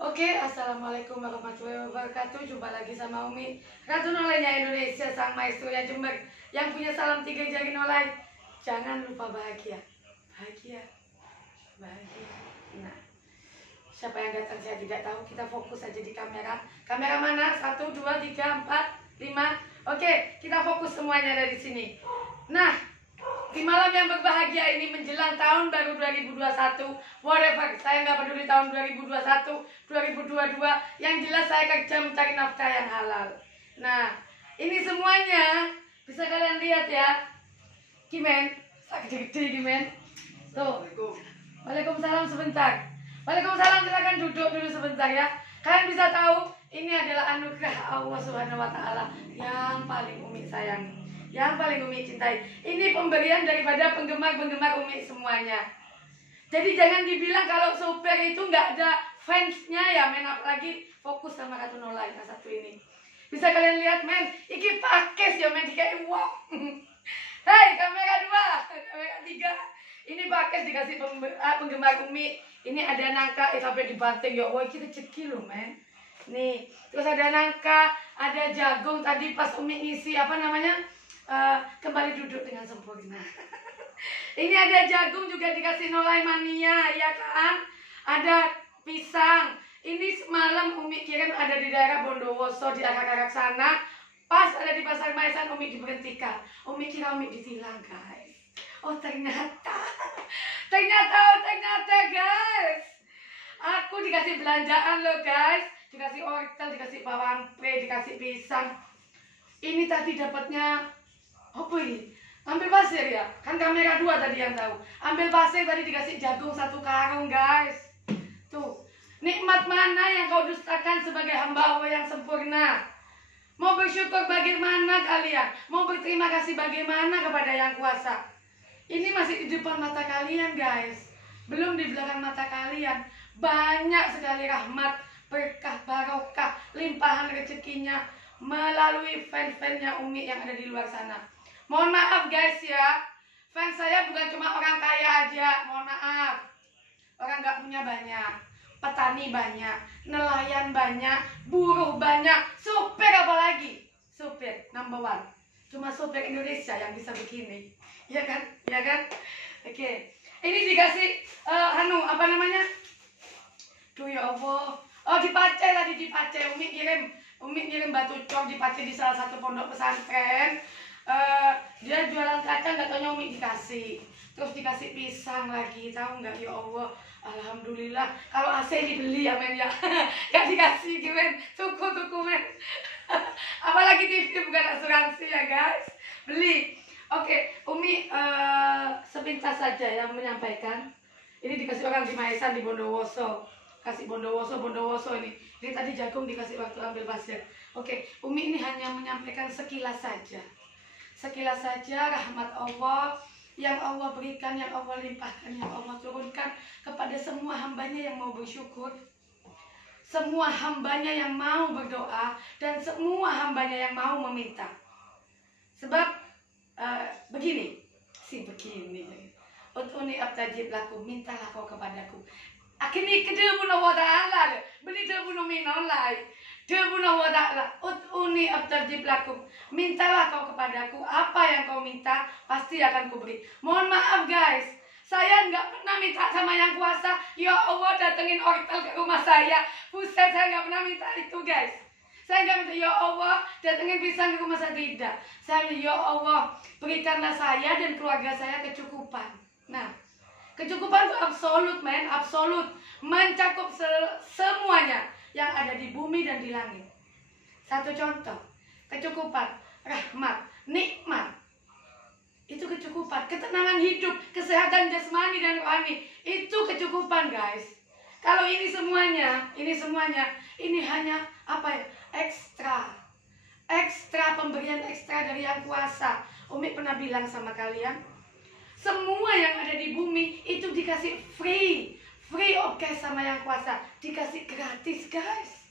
Oke, assalamualaikum warahmatullahi wabarakatuh. Jumpa lagi sama Umi, Ratu Nolainya Indonesia, sang maestro ya Jember, yang punya salam 3 jari nolai. Jangan lupa bahagia, bahagia, bahagia. Nah, siapa yang datang saya tidak tahu. Kita fokus aja di kamera. Kamera mana? 1, 2, 3, 4, 5. Oke, kita fokus semuanya dari sini. Nah, di malam yang berbahagia ini menjelang tahun baru 2021, whatever, saya nggak peduli tahun 2021, 2022, yang jelas saya kerja mencari nafkah yang halal. Nah, ini semuanya bisa kalian lihat ya, Kimen, gede-gede Kimen. Tuh, Waalaikumsalam sebentar. Waalaikumsalam, silakan duduk dulu sebentar ya. Kalian bisa tahu ini adalah anugerah Allah Subhanahu Wa Taala yang paling Umi sayangi, yang paling Umi cintai. Ini pemberian daripada penggemar-penggemar Umi semuanya. Jadi jangan dibilang kalau super itu nggak ada fansnya ya men, apalagi fokus sama Ratu Nolai yang satu ini. Bisa kalian lihat men, iki pakes ya men, kayak wow. Hei kamera 2, kamera 3. Ini pakes dikasih penggemar Umi. Ini ada nangka, sampai dibanting ya, wah kita rezeki loh men. Nih, terus ada nangka, ada jagung tadi pas Umi ngisi apa namanya? Kembali duduk dengan sempurna. Ini ada jagung juga dikasih Nolai Mania, ya kan? Ada pisang. Ini semalam Umi kirim ada di daerah Bondowoso di arak-arak sana. Pas ada di Pasar Maesan Umi diberhentikan. Umi kira Umi ditilang guys. Oh ternyata guys. Aku dikasih belanjaan loh guys. Dikasih wortel, dikasih bawang pre, dikasih pisang. Ini tadi dapatnya apa ini? Ambil pasir ya? Kan kamera 2 tadi yang tahu. Ambil pasir tadi dikasih jagung 1 karung guys. Tuh, nikmat mana yang kau dustakan sebagai hamba Allah yang sempurna? Mau bersyukur bagaimana kalian? Mau berterima kasih bagaimana kepada yang kuasa? Ini masih di depan mata kalian guys. Belum di belakang mata kalian. Banyak sekali rahmat, berkah, barokah, limpahan rezekinya melalui fans-fansnya Umi yang ada di luar sana. Mohon maaf guys ya, fans saya bukan cuma orang kaya aja, mohon maaf. Orang nggak punya banyak, petani banyak, nelayan banyak, buruh banyak, supir apalagi, supir number 1. Cuma supir Indonesia yang bisa begini, ya kan, ya kan? Oke, ini dikasih apa namanya? Duh ya Allah, oh dipace tadi dipace, Umi kirim batu cor dipace di salah satu pondok pesantren. Dia jualan kacang, nggak taunya Umi dikasih, terus dikasih pisang lagi, tahu nggak ya Allah, alhamdulillah. Kalau AC dibeli ya men ya, nggak dikasih men, tuku men. Apalagi TV bukan asuransi ya guys, beli. Oke, Umi sepintas saja yang menyampaikan. Ini dikasih orang di Maesan di Bondowoso, kasih Bondowoso ini. Ini tadi jagung dikasih waktu ambil pasir. Oke, Umi ini hanya menyampaikan sekilas saja. Sekilas saja rahmat Allah yang Allah berikan, yang Allah limpahkan, yang Allah turunkan kepada semua hambanya yang mau bersyukur, semua hambanya yang mau berdoa, dan semua hambanya yang mau meminta. Sebab begini. Ut'uni abtajib lakum, mintalah kau kepadaku. Akhirnya kedua bunuh wa ta'ala, beli dua bunuh minolai. Debuna wa ta'ala, ut'uni abtajib lakum, mintalah kau kepadaku, apa yang kau minta pasti akan kuberi. Mohon maaf guys, saya nggak pernah minta sama yang kuasa, ya Allah datengin wortel ke rumah saya. Buset, saya nggak pernah minta itu guys. Saya nggak minta, ya Allah datengin pisang ke rumah saya, tidak. Saya minta, ya Allah berikanlah saya dan keluarga saya kecukupan. Nah, kecukupan itu absolut men, absolut, mencakup semuanya yang ada di bumi dan di langit. Satu contoh, kecukupan, rahmat, nikmat. Itu kecukupan, ketenangan hidup, kesehatan jasmani dan rohani. Itu kecukupan guys. Kalau ini semuanya, ini hanya apa ya? Ekstra pemberian ekstra dari yang kuasa. Umi pernah bilang sama kalian, semua yang ada di bumi itu dikasih free of cash sama yang kuasa, dikasih gratis guys,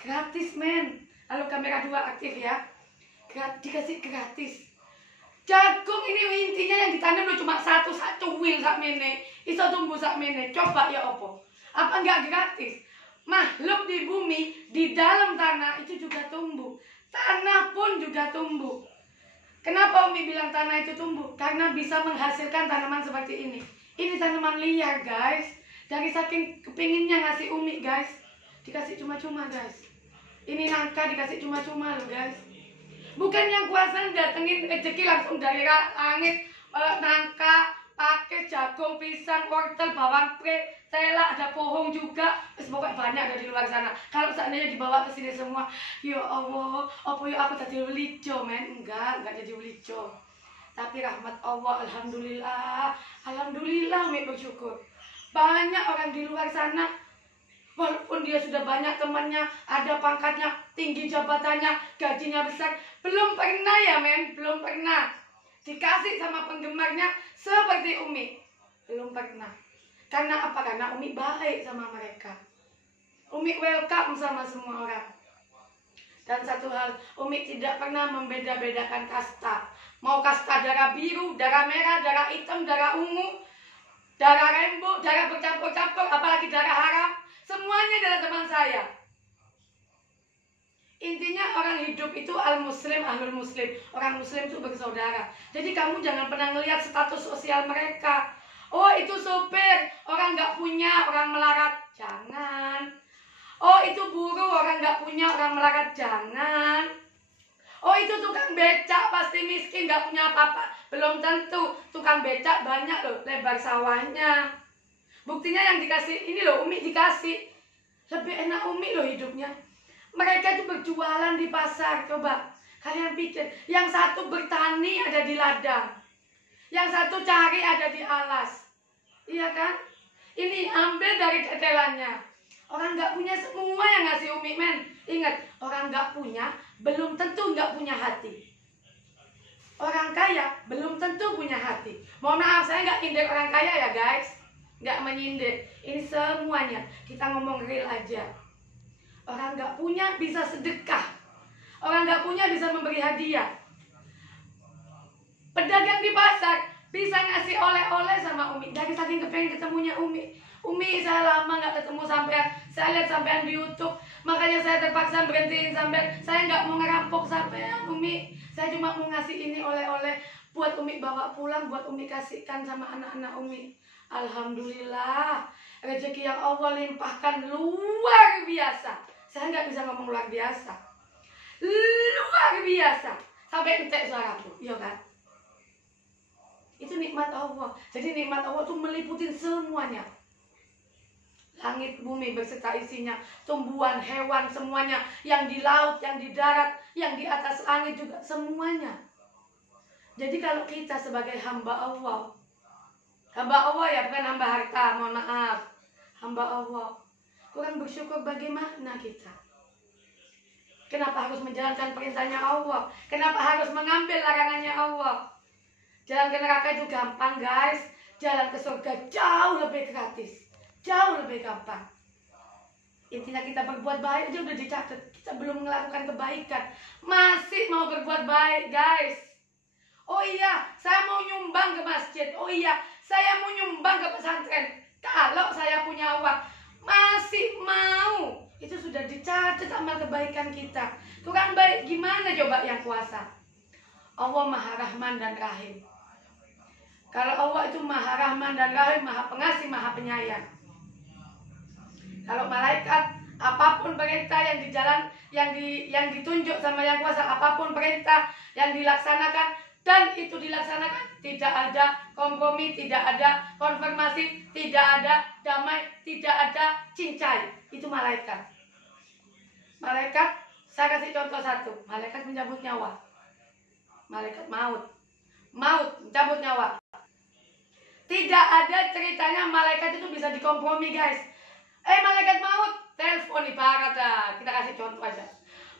gratis men. Lalu kamera 2 aktif ya, dikasih gratis. Jagung ini intinya yang ditanam lo cuma satu wil sak mene, iso tumbuh sak mene. Coba ya opo, apa nggak gratis? makhluk di bumi, di dalam tanah itu juga tumbuh. Tanah pun juga tumbuh. Kenapa Umi bilang tanah itu tumbuh? Karena bisa menghasilkan tanaman seperti ini. Ini tanaman liar, guys. Dari saking kepinginnya ngasih Umi, guys, dikasih cuma-cuma, guys. Ini nangka dikasih cuma-cuma loh, guys. Bukan yang kuasa datengin rezeki langsung dari langit. Nangka, pakai jagung, pisang, wortel, bawang pre, telak, ada pohon juga. Pokoknya banyak ada di luar sana. Kalau seandainya dibawa ke sini semua, ya Allah, apa ya aku tadi welijo, men? Enggak jadi welijo. Tapi rahmat Allah, alhamdulillah, alhamdulillah, Umi bersyukur. Banyak orang di luar sana, walaupun dia sudah banyak temannya, ada pangkatnya, tinggi jabatannya, gajinya besar, belum pernah ya, men, belum pernah dikasih sama penggemarnya seperti Umi. Belum pernah. Karena apa? Karena Umi baik sama mereka. Umi welcome sama semua orang. Dan satu hal, Umi tidak pernah membeda-bedakan kasta. Mau kasta darah biru, darah merah, darah hitam, darah ungu, darah rainbow, darah bercampur-campur, apalagi darah haram, semuanya adalah teman saya. Intinya orang hidup itu al-muslim, ahlul muslim. Orang muslim itu bersaudara. Jadi kamu jangan pernah ngelihat status sosial mereka. Oh itu sopir, orang nggak punya, orang melarat. Jangan. Oh itu buruh, orang nggak punya, orang melarat. Jangan. Oh itu tukang becak, pasti miskin, nggak punya apa-apa. Belum tentu. Tukang becak banyak loh, lebar sawahnya. Buktinya yang dikasih, ini loh Umi dikasih. Lebih enak Umi loh hidupnya. Mereka itu berjualan di pasar, coba kalian pikir. Yang satu bertani ada di ladang, yang satu cari ada di alas. Iya kan? Ini ambil dari tetelannya. Orang nggak punya semua yang ngasih Umi, men. Ingat, orang nggak punya belum tentu nggak punya hati. Orang kaya belum tentu punya hati. Mohon maaf, saya nggak nyindir orang kaya ya guys, nggak menyindir. Ini semuanya kita ngomong real aja. Orang nggak punya bisa sedekah. Orang nggak punya bisa memberi hadiah. Pedagang di pasar bisa ngasih oleh-oleh sama Umi. Dari saking kepengen ketemunya Umi. Umi, saya lama nggak ketemu sampean. Saya lihat sampean di YouTube. Makanya saya terpaksa berhentiin sampean. Saya nggak mau ngerampok sampean, Umi. Saya cuma mau ngasih ini oleh-oleh buat Umi bawa pulang, buat Umi kasihkan sama anak-anak Umi. Alhamdulillah. Rezeki yang Allah limpahkan luar biasa. Saya nggak bisa ngomong luar biasa. Luar biasa. Sampai entek suaraku, iya kan? Itu nikmat Allah. Jadi nikmat Allah itu meliputi semuanya. Langit, bumi beserta isinya, tumbuhan, hewan, semuanya. Yang di laut, yang di darat, yang di atas langit juga, semuanya. Jadi kalau kita sebagai hamba Allah ya, bukan hamba harta, mohon maaf. Hamba Allah, kurang bersyukur bagaimana kita? Kenapa harus menjalankan perintahnya Allah? Kenapa harus mengambil larangannya Allah? Jalan ke neraka itu gampang guys. Jalan ke surga jauh lebih gratis, jauh lebih gampang. Intinya kita berbuat baik aja udah dicatat. Kita belum melakukan kebaikan, masih mau berbuat baik guys. Oh iya, saya mau nyumbang ke masjid. Oh iya, saya mau nyumbang ke pesantren. Kalau saya punya uang, masih mau. Itu sudah dicatat amal kebaikan kita. Kurang baik gimana coba yang kuasa? Allah Maha Rahman dan Rahim. Kalau Allah itu Maha Rahman dan Rahim, Maha Pengasih, Maha Penyayang. Kalau malaikat, apapun perintah yang dijalan, yang ditunjuk sama yang kuasa, apapun perintah yang dilaksanakan dan itu dilaksanakan, tidak ada kompromi, tidak ada konfirmasi, tidak ada damai, tidak ada cincai. Itu malaikat. Malaikat, saya kasih contoh satu. Malaikat mencabut nyawa. Malaikat maut. Maut, mencabut nyawa. Tidak ada ceritanya malaikat itu bisa dikompromi guys. Malaikat maut, telepon ibarat lah. Kita kasih contoh aja.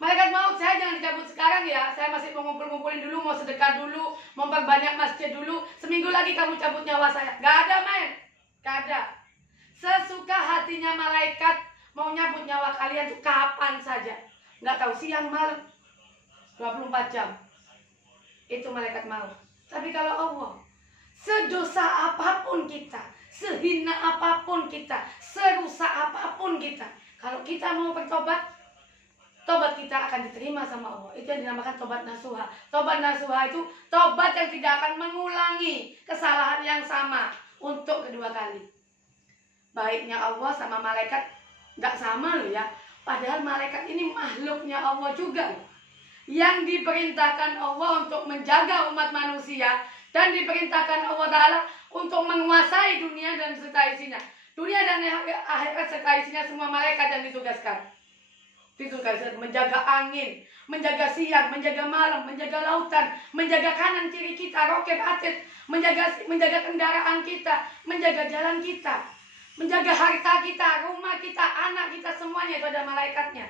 Malaikat maut, saya jangan dicabut sekarang ya. Saya masih mau ngumpul-ngumpulin dulu, mau sedekah dulu, mau perbanyak masjid dulu. Seminggu lagi kamu cabut nyawa saya. Gak ada men, gak ada. Sesuka hatinya malaikat mau nyabut nyawa kalian tuh kapan saja. Gak tahu siang malam, 24 jam. Itu malaikat maut. Tapi kalau Allah, sedosa apapun kita, sehina apapun kita, serusak apapun kita, Kalau kita mau bertobat, tobat kita akan diterima sama Allah. Itu yang dinamakan tobat nasuha. Tobat nasuha itu tobat yang tidak akan mengulangi kesalahan yang sama untuk kedua kali. Baiknya Allah sama malaikat nggak sama loh ya. Padahal malaikat ini makhluknya Allah juga, yang diperintahkan Allah untuk menjaga umat manusia, dan diperintahkan Allah Ta'ala untuk menguasai dunia dan serta isinya. Dunia dan akhirat serta isinya semua malaikat yang ditugaskan. Ditugaskan menjaga angin, menjaga siang, menjaga malam, menjaga lautan, menjaga kanan kiri kita, roket atid, menjaga kendaraan kita, menjaga jalan kita, menjaga harta kita, rumah kita, anak kita, semuanya itu ada malaikatnya.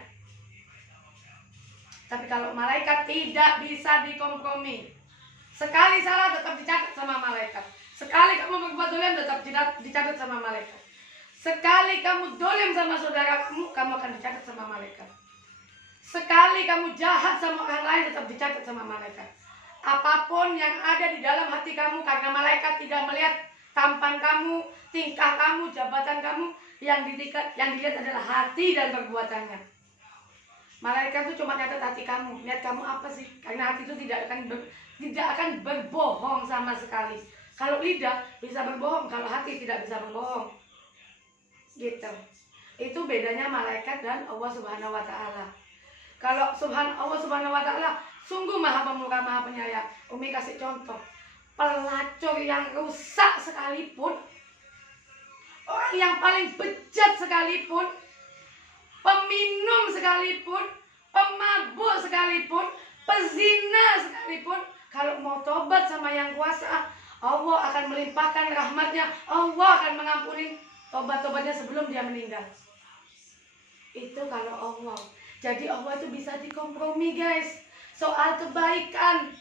Tapi kalau malaikat tidak bisa dikompromi. Sekali salah tetap dicatat sama malaikat. Sekali kamu berbuat dolim tetap dicatat sama malaikat. Sekali kamu dolim sama saudara kamu akan dicatat sama malaikat. Sekali kamu jahat sama orang lain tetap dicatat sama malaikat. Apapun yang ada di dalam hati kamu, karena malaikat tidak melihat tampan kamu, tingkah kamu, jabatan kamu, yang dilihat adalah hati dan perbuatannya. Malaikat itu cuma catat hati kamu, lihat kamu apa sih? Karena hati itu tidak akan berbohong sama sekali. Kalau lidah bisa berbohong, kalau hati tidak bisa berbohong. Gitu. Itu bedanya malaikat dan Allah Subhanahu wa Ta'ala. Kalau Allah Subhanahu wa Ta'ala sungguh Maha Pemurah, Maha Penyayang. Umi kasih contoh. Pelacur yang rusak sekalipun, orang yang paling bejat sekalipun, peminum sekalipun, pemabuk sekalipun, pezina sekalipun, kalau mau tobat sama yang kuasa, Allah akan melimpahkan rahmatnya. Allah akan mengampuni tobat-tobatnya sebelum dia meninggal. Itu kalau Allah. Jadi Allah itu bisa dikompromi, guys. Soal kebaikan,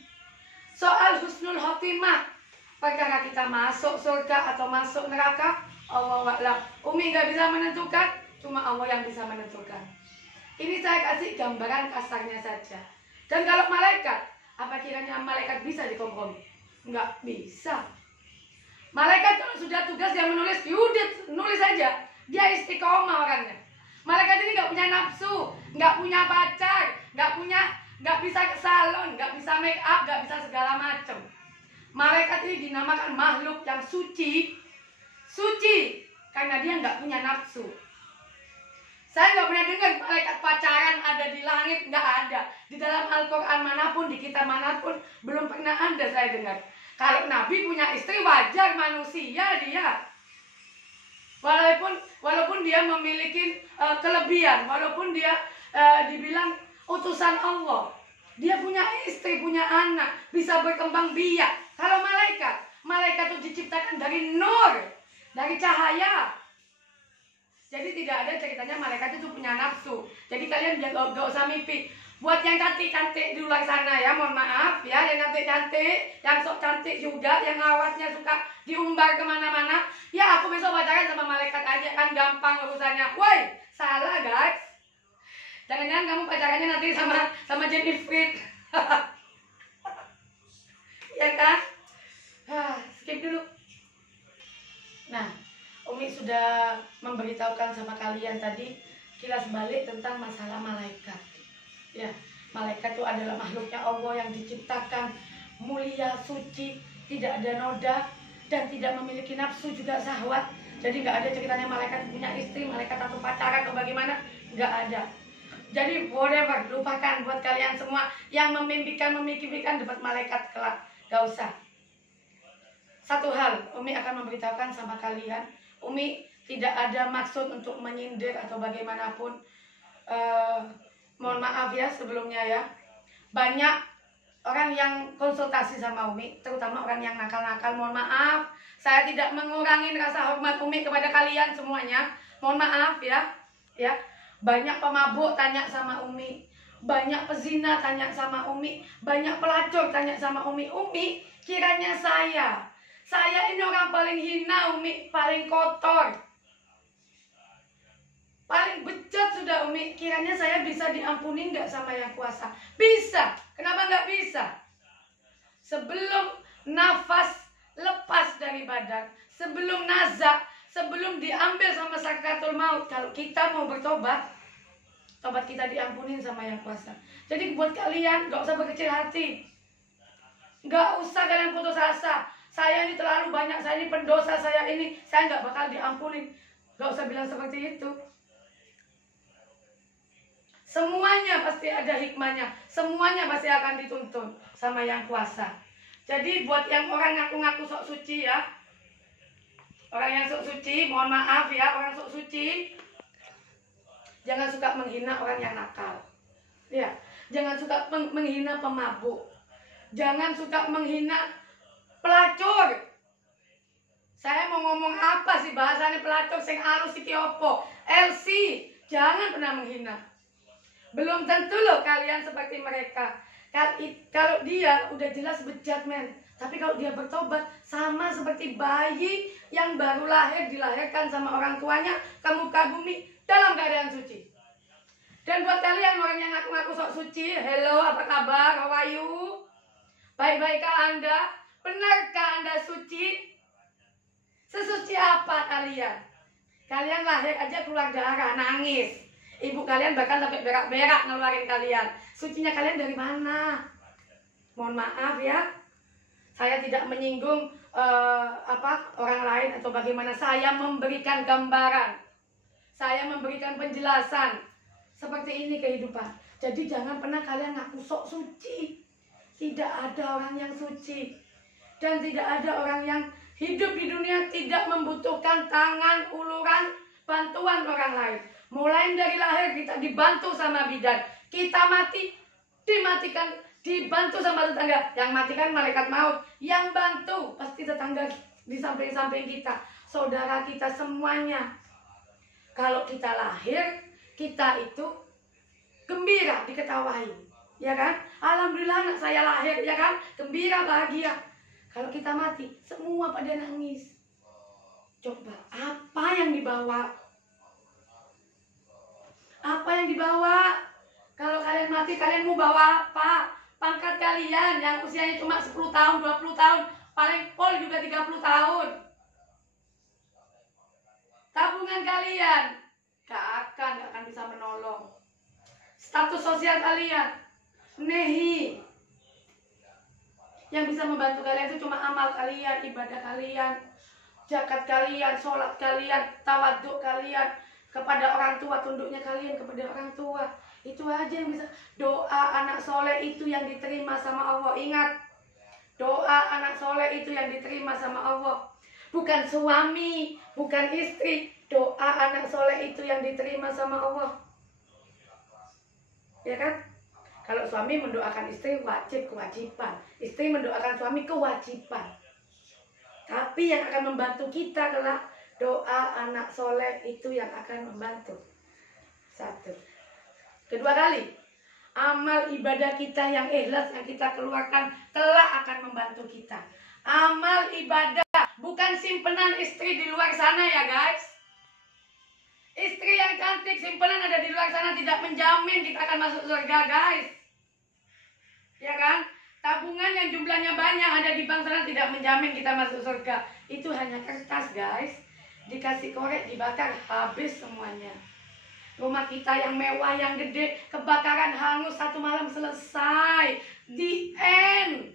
soal husnul khotimah, perkara kita masuk surga atau masuk neraka, Allah wa'lam. Umi gak bisa menentukan, cuma Allah yang bisa menentukan. Ini saya kasih gambaran kasarnya saja. Dan kalau malaikat, apa kiranya malaikat bisa dikompromi? Nggak bisa. Malaikat kalau sudah tugas dia menulis, yaudah nulis saja. Dia istiqomah orangnya. Malaikat ini nggak punya nafsu, nggak punya pacar, nggak bisa ke salon, nggak bisa make up, nggak bisa segala macam. Malaikat ini dinamakan makhluk yang suci, karena dia nggak punya nafsu. Saya nggak pernah dengar malaikat pacaran ada di langit, nggak ada. Di dalam Al-Quran manapun, di kitab manapun, belum pernah ada saya dengar. Kalau Nabi punya istri, wajar, manusia dia. Walaupun dia memiliki kelebihan, walaupun dia dibilang utusan Allah, dia punya istri, punya anak, bisa berkembang biak. Kalau malaikat itu diciptakan dari nur, dari cahaya. Jadi tidak ada ceritanya malaikat itu punya nafsu. Jadi kalian jangan gak usah mimpi. Buat yang cantik-cantik di luar sana ya, mohon maaf ya, yang cantik-cantik, yang sok cantik juga, yang awatnya suka diumbar kemana-mana. Ya aku besok pacaran sama malaikat aja, kan gampang urusannya. Woi, salah guys. Jangan-jangan kamu pacarannya nanti sama Jennifer. Ya kan? Skip dulu. Nah, Umi sudah memberitahukan sama kalian tadi kilas balik tentang masalah malaikat. Ya, malaikat itu adalah makhluknya Allah yang diciptakan mulia, suci, tidak ada noda, dan tidak memiliki nafsu juga syahwat. Jadi nggak ada ceritanya malaikat punya istri, malaikat atau pacaran atau bagaimana, nggak ada. Jadi whatever, lupakan buat kalian semua yang memimpikan dapat malaikat kelak, nggak usah. Satu hal, Umi akan memberitahukan sama kalian, Umi tidak ada maksud untuk menyindir atau bagaimanapun. Mohon maaf ya sebelumnya ya. Banyak orang yang konsultasi sama Umi, terutama orang yang nakal-nakal. Mohon maaf, saya tidak mengurangi rasa hormat Umi kepada kalian semuanya. Mohon maaf ya. Ya, banyak pemabuk tanya sama Umi, banyak pezina tanya sama Umi, banyak pelacur tanya sama Umi. Umi, kiranya saya ini orang paling hina Umi, paling kotor, paling bejat sudah Umi. Kiranya saya bisa diampuni nggak sama yang kuasa? Bisa. Kenapa nggak bisa? Sebelum nafas lepas dari badan, sebelum nazak, sebelum diambil sama sakratul maut, kalau kita mau bertobat, tobat kita diampunin sama Yang Kuasa. Jadi buat kalian gak usah berkecil hati, gak usah kalian putus asa. Saya ini terlalu banyak, saya ini pendosa, saya gak bakal diampunin. Gak usah bilang seperti itu. Semuanya pasti ada hikmahnya, semuanya pasti akan dituntun sama Yang Kuasa. Jadi buat yang orang ngaku-ngaku sok suci ya, orang yang sok suci, mohon maaf ya, orang sok suci, jangan suka menghina orang yang nakal. Ya, jangan suka menghina pemabuk. Jangan suka menghina pelacur. Saya mau ngomong apa sih bahasanya pelacur sing halus iki opo? LC, jangan pernah menghina. Belum tentu loh kalian seperti mereka. Kalau dia udah jelas bejat men, tapi kalau dia bertobat sama seperti bayi yang baru lahir, dilahirkan sama orang tuanya ke muka bumi dalam keadaan suci. Dan buat kalian orang yang ngaku-ngaku sok suci, hello, apa kabar? How are you? Baik-baikkah Anda? Benarkah Anda suci? Sesuci apa kalian? Kalian lahir aja keluar darah, nangis. Ibu kalian bahkan sampai berak-berak ngeluarin kalian. Sucinya kalian dari mana? Mohon maaf ya, saya tidak menyinggung orang lain atau bagaimana. Saya memberikan gambaran, saya memberikan penjelasan. Seperti ini kehidupan. Jadi jangan pernah kalian ngaku sok suci. Tidak ada orang yang suci, dan tidak ada orang yang hidup di dunia tidak membutuhkan tangan, uluran, bantuan orang lain. Mulai dari lahir kita dibantu sama bidan, kita mati dimatikan, dibantu sama tetangga. Yang matikan malaikat maut, yang bantu pasti tetangga di samping-samping kita, saudara kita semuanya. Kalau kita lahir, kita itu gembira, diketawain, ya kan? Alhamdulillah anak saya lahir, ya kan? Gembira, bahagia. Kalau kita mati, semua pada nangis. Coba, apa yang dibawa? Apa yang dibawa? Kalau kalian mati, kalian mau bawa apa? Pangkat kalian yang usianya cuma 10 tahun, 20 tahun, paling pol juga 30 tahun. Tabungan kalian gak akan bisa menolong. Status sosial kalian nehi. Yang bisa membantu kalian itu cuma amal kalian, ibadah kalian, zakat kalian, sholat kalian, tawaduk kalian kepada orang tua, tunduknya kalian kepada orang tua. Itu aja yang bisa. Doa anak soleh itu yang diterima sama Allah. Ingat, doa anak soleh itu yang diterima sama Allah. Bukan suami, bukan istri. Doa anak soleh itu yang diterima sama Allah. Ya kan? Kalau suami mendoakan istri wajib, kewajiban. Istri mendoakan suami kewajiban. Tapi yang akan membantu kita adalah doa anak soleh itu yang akan membantu. Satu. Kedua kali, amal ibadah kita yang ikhlas yang kita keluarkan telah akan membantu kita. Amal ibadah bukan simpenan istri di luar sana ya guys. Istri yang cantik simpenan ada di luar sana tidak menjamin kita akan masuk surga guys. Ya kan? Tabungan yang jumlahnya banyak ada di bank sana tidak menjamin kita masuk surga. Itu hanya kertas guys. Dikasih korek, dibakar, habis semuanya. Rumah kita yang mewah, yang gede, kebakaran hangus, satu malam selesai. The end.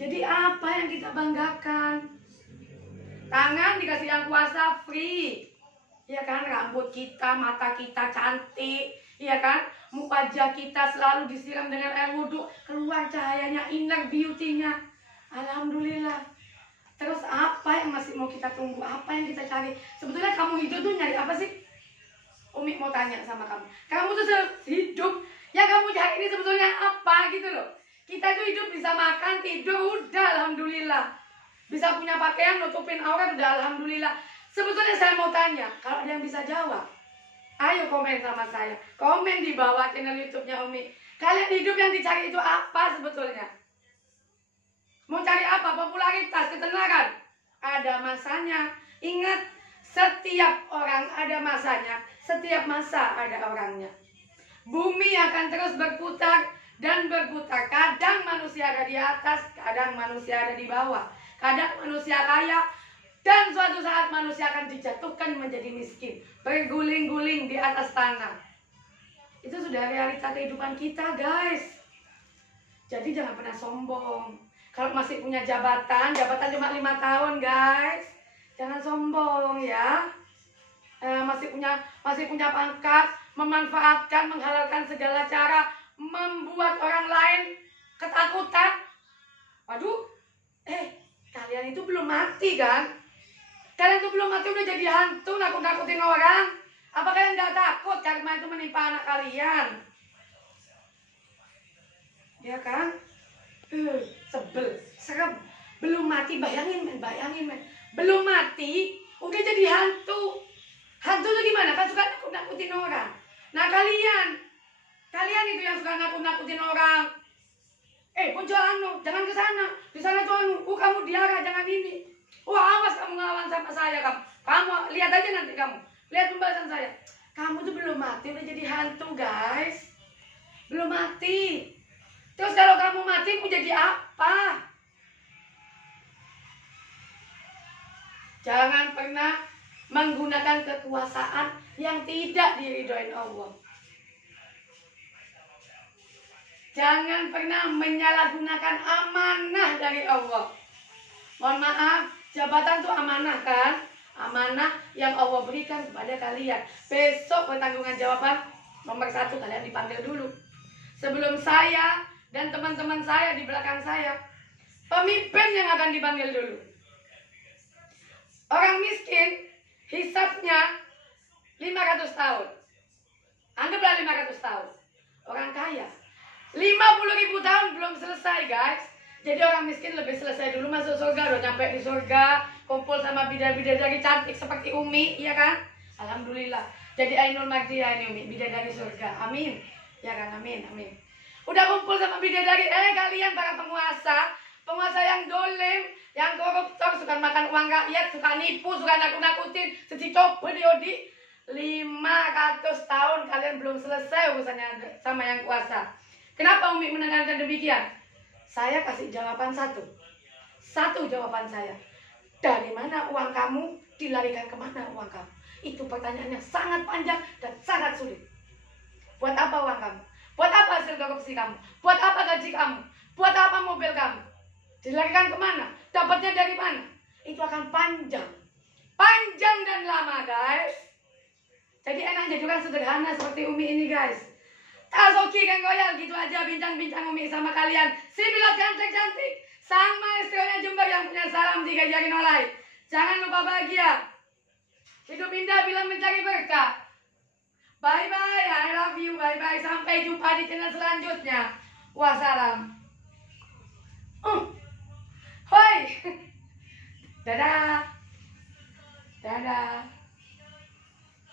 Jadi apa yang kita banggakan? Tangan dikasih Yang Kuasa free. Ya kan, rambut kita, mata kita cantik. Ya kan, wajah kita selalu disiram dengan air wudhu, keluar cahayanya, inner beauty-nya. Alhamdulillah. Terus apa yang masih mau kita tunggu? Apa yang kita cari? Sebetulnya kamu hidup tuh nyari apa sih? Umi mau tanya sama kamu. Kamu tuh hidup, yang kamu cari ini sebetulnya apa gitu loh. Kita tuh hidup bisa makan, tidur, udah alhamdulillah. Bisa punya pakaian, nutupin aurat, udah alhamdulillah. Sebetulnya saya mau tanya, kalau ada yang bisa jawab, ayo komen sama saya. Komen di bawah channel YouTube-nya Umi. Kalian hidup yang dicari itu apa sebetulnya? Mau cari apa? Popularitas, ketenaran? Ada masanya. Ingat, setiap orang ada masanya. Setiap masa ada orangnya. Bumi akan terus berputar dan berputar. Kadang manusia ada di atas, kadang manusia ada di bawah. Kadang manusia kaya, Dan suatu saat manusia akan dijatuhkan menjadi miskin, berguling-guling di atas tanah. Itu sudah realita kehidupan kita, guys. Jadi jangan pernah sombong. Kalau masih punya jabatan cuma 5 tahun, guys. Jangan sombong ya. Masih punya pangkat, memanfaatkan, menghalalkan segala cara, membuat orang lain ketakutan. Waduh, kalian itu belum mati kan? Kalian itu belum mati udah jadi hantu, nakut-nakutin orang. Apa kalian gak takut karma itu menimpa anak kalian? Ya kan? Sebel, serem. Belum mati, bayangin men. Belum mati, udah jadi hantu. Hantu itu gimana? Kan suka nakut-nakutin orang. Nah kalian itu yang suka nakut-nakutin orang. Pojok jangan ke sana. Di sana tuh kamu diarah, jangan ini. Awas kamu ngelawan sama saya kamu. Kamu lihat aja nanti kamu. Lihat pembahasan saya. Kamu tuh belum mati udah jadi hantu, guys. Belum mati. Terus kalau kamu mati mau jadi apa? Jangan pernah menggunakan kekuasaan yang tidak diridhoin Allah. Jangan pernah menyalahgunakan amanah dari Allah. Mohon maaf, jabatan itu amanah kan? Amanah yang Allah berikan kepada kalian. Besok pertanggungan jawaban nomor 1 kalian dipanggil dulu. Sebelum saya dan teman-teman saya di belakang saya, pemimpin yang akan dipanggil dulu. Orang miskin, hisabnya 500 tahun. Anggaplah 500 tahun. Orang kaya 50.000 tahun belum selesai, guys. Jadi orang miskin lebih selesai dulu masuk surga, udah nyampe di surga, kumpul sama bidadari cantik seperti Umi, iya kan? Alhamdulillah. Jadi Ainul Magdiyah ini Umi, bidadari surga. Amin. Ya kan? Amin. Udah kumpul sama bidadari, kalian para penguasa yang dolim, yang koruptor, suka makan uang rakyat, suka nipu, suka nakut-nakutin, sedih coba diodi. 500 tahun kalian belum selesai urusannya sama yang kuasa. Kenapa Umi menekankan demikian? Saya kasih jawaban satu jawaban saya. Dari mana uang kamu, dilarikan kemana uang kamu? Itu pertanyaannya sangat panjang dan sangat sulit. Buat apa uang kamu? Buat apa hasil korupsi kamu? Buat apa gaji kamu? Buat apa mobil kamu? Dilarikan kemana? Dapatnya dari mana? Itu akan panjang dan lama, guys. Jadi enaknya juga sederhana seperti Umi ini, guys. Tasoki kan goyal gitu aja bincang-bincang Umi sama kalian. Si Bilas cantik-cantik sama istrinya Jember yang punya salam 3 jari nolai. Jangan lupa bahagia. Hidup indah bila mencari berkah. Bye-bye, I love you, bye-bye. Sampai jumpa di channel selanjutnya. Wassalam. Hoi. Dadah.